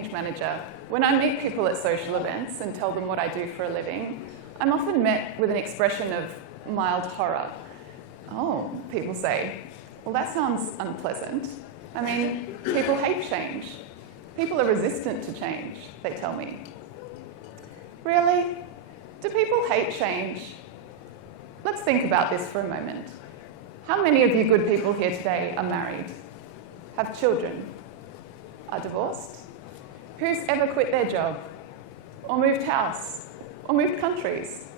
change manager, when I meet people at social events and tell them what I do for a living, I'm often met with an expression of mild horror. Oh, people say, well, that sounds unpleasant. I mean, people hate change. People are resistant to change, they tell me. Really? Do people hate change? Let's think about this for a moment. How many of you good people here today are married, have children, are divorced? Who's ever quit their job, or moved house, or moved countries?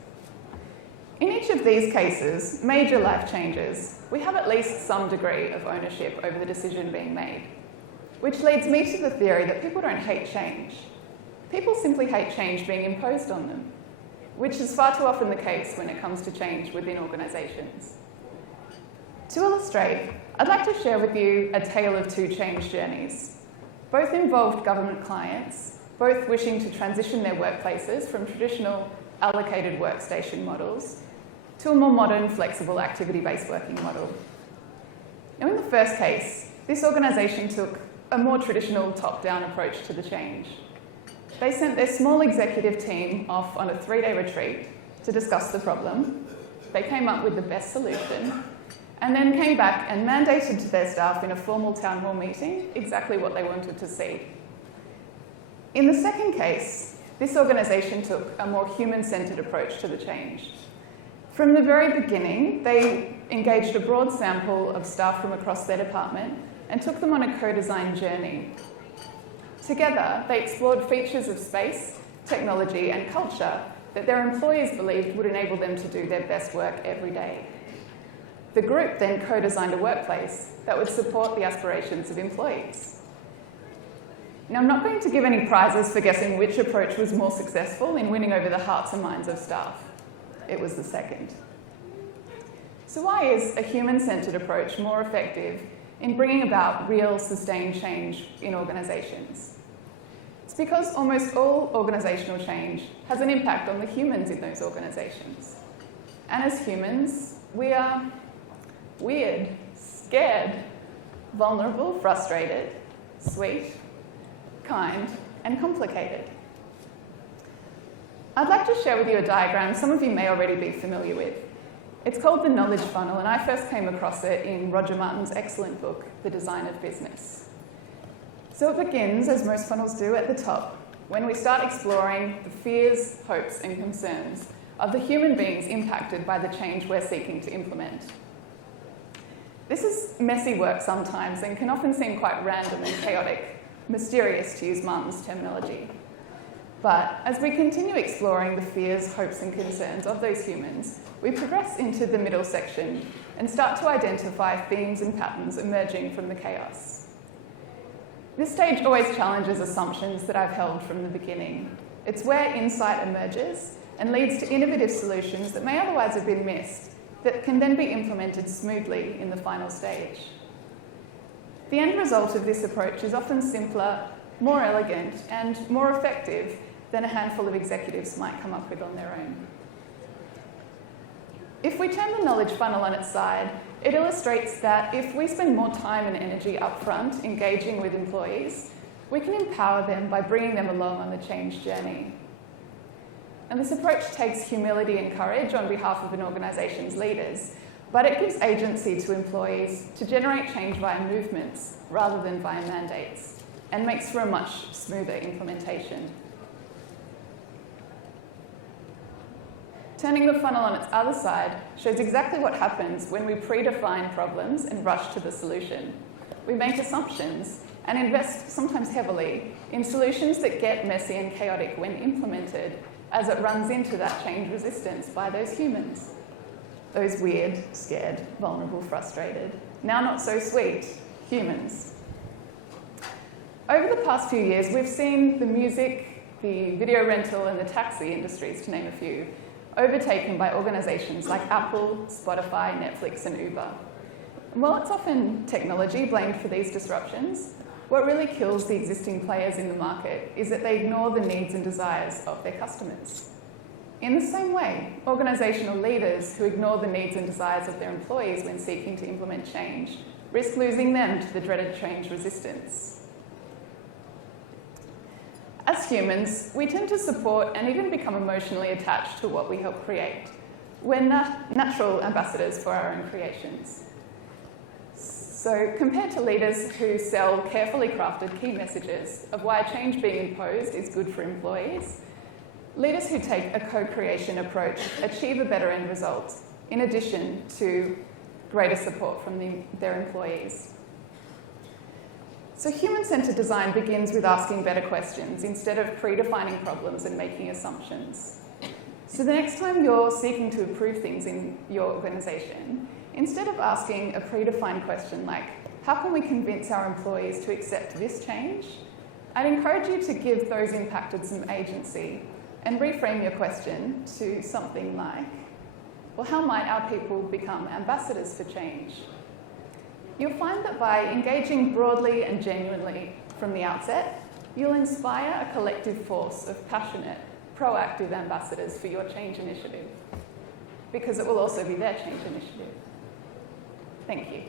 In each of these cases, major life changes, we have at least some degree of ownership over the decision being made, which leads me to the theory that people don't hate change. People simply hate change being imposed on them, which is far too often the case when it comes to change within organisations. To illustrate, I'd like to share with you a tale of two change journeys. Both involved government clients, both wishing to transition their workplaces from traditional allocated workstation models to a more modern, flexible, activity-based working model. Now, in the first case, this organisation took a more traditional top-down approach to the change. They sent their small executive team off on a 3-day retreat to discuss the problem. They came up with the best solution and then came back and mandated to their staff in a formal town hall meeting exactly what they wanted to see. In the second case, this organisation took a more human-centred approach to the change. From the very beginning, they engaged a broad sample of staff from across their department and took them on a co-design journey. Together, they explored features of space, technology and culture that their employees believed would enable them to do their best work every day. The group then co-designed a workplace that would support the aspirations of employees. Now, I'm not going to give any prizes for guessing which approach was more successful in winning over the hearts and minds of staff. It was the second. So why is a human-centred approach more effective in bringing about real, sustained change in organisations? It's because almost all organisational change has an impact on the humans in those organisations. And as humans, we are weird, scared, vulnerable, frustrated, sweet, kind, and complicated. I'd like to share with you a diagram some of you may already be familiar with. It's called the knowledge funnel, and I first came across it in Roger Martin's excellent book, The Design of Business. So it begins, as most funnels do, at the top, when we start exploring the fears, hopes, and concerns of the human beings impacted by the change we're seeking to implement. This is messy work sometimes and can often seem quite random and chaotic, mysterious to use Martin's terminology. But as we continue exploring the fears, hopes, and concerns of those humans, we progress into the middle section and start to identify themes and patterns emerging from the chaos. This stage always challenges assumptions that I've held from the beginning. It's where insight emerges and leads to innovative solutions that may otherwise have been missed, that can then be implemented smoothly in the final stage. The end result of this approach is often simpler, more elegant, and more effective than a handful of executives might come up with on their own. If we turn the knowledge funnel on its side, it illustrates that if we spend more time and energy upfront engaging with employees, we can empower them by bringing them along on the change journey. And this approach takes humility and courage on behalf of an organisation's leaders, but it gives agency to employees to generate change via movements rather than via mandates, and makes for a much smoother implementation. Turning the funnel on its other side shows exactly what happens when we predefine problems and rush to the solution. We make assumptions and invest, sometimes heavily, in solutions that get messy and chaotic when implemented, as it runs into that change resistance by those humans. Those weird, scared, vulnerable, frustrated, now not so sweet humans. Over the past few years, we've seen the music, the video rental, and the taxi industries, to name a few, overtaken by organisations like Apple, Spotify, Netflix, and Uber. And while it's often technology blamed for these disruptions, what really kills the existing players in the market is that they ignore the needs and desires of their customers. In the same way, organisational leaders who ignore the needs and desires of their employees when seeking to implement change risk losing them to the dreaded change resistance. humans, we tend to support and even become emotionally attached to what we help create. We're natural ambassadors for our own creations. So compared to leaders who sell carefully crafted key messages of why change being imposed is good for employees, leaders who take a co-creation approach achieve a better end result, in addition to greater support from their employees. So human-centered design begins with asking better questions instead of predefining problems and making assumptions. So the next time you're seeking to improve things in your organisation, instead of asking a predefined question like, how can we convince our employees to accept this change? I'd encourage you to give those impacted some agency and reframe your question to something like, well, how might our people become ambassadors for change? You'll find that by engaging broadly and genuinely from the outset, you'll inspire a collective force of passionate, proactive ambassadors for your change initiative, because it will also be their change initiative. Thank you.